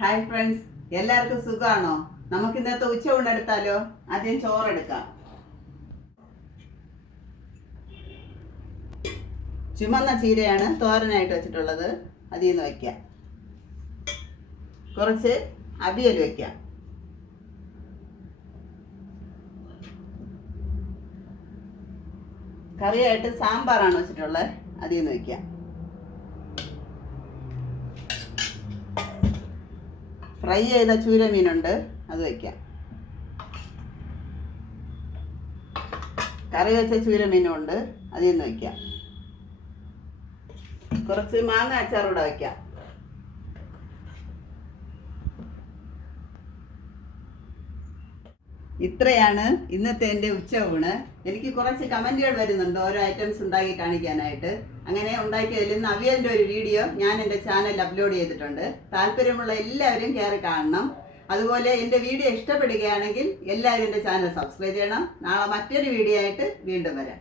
Hi friends, എല്ലാവർക്കും സുഖമാണോ? നമുക്ക് ഇന്നത്തെ ഉച്ച കൊണ്ടെടുത്താലോ? ആദ്യം ചോറെടുക്കാം. ചുമന്ന ചീരയാണ് തോരനായിട്ട് വെച്ചിട്ടുള്ളത്. അതിൽ നിന്ന് വയ്ക്കാം. കുറച്ച് അവിയൽ വയ്ക്കാം. കറിയായിട്ട് സാമ്പാറാണ് വെച്ചിട്ടുള്ളത്. അതിൽ നിന്ന് വയ്ക്കാം. ഫ്രൈ ചെയ്ത ചൂരമീനുണ്ട്, അത് വയ്ക്കാം. കറി വെച്ച ചൂരമീനും ഉണ്ട്, അതിൽ നിന്ന് വയ്ക്കാം. കുറച്ച് മാങ്ങ അച്ചാറൂടെ വയ്ക്കാം. ഇത്രയാണ് ഇന്നത്തെ എൻ്റെ ഉച്ചയൂണ്. എനിക്ക് കുറച്ച് കമൻറ്റുകൾ വരുന്നുണ്ട് ഓരോ ഐറ്റംസ് ഉണ്ടാക്കി കാണിക്കാനായിട്ട്. അങ്ങനെ ഉണ്ടാക്കിയതിൽ നിന്ന് അവിയലിൻ്റെ ഒരു വീഡിയോ ഞാൻ എൻ്റെ ചാനൽ അപ്ലോഡ് ചെയ്തിട്ടുണ്ട്. താല്പര്യമുള്ള എല്ലാവരും കയറി കാണണം. അതുപോലെ എൻ്റെ വീഡിയോ ഇഷ്ടപ്പെടുകയാണെങ്കിൽ എല്ലാവരും എൻ്റെ ചാനൽ സബ്സ്ക്രൈബ് ചെയ്യണം. നാളെ മറ്റൊരു വീഡിയോ ആയിട്ട് വീണ്ടും വരാം.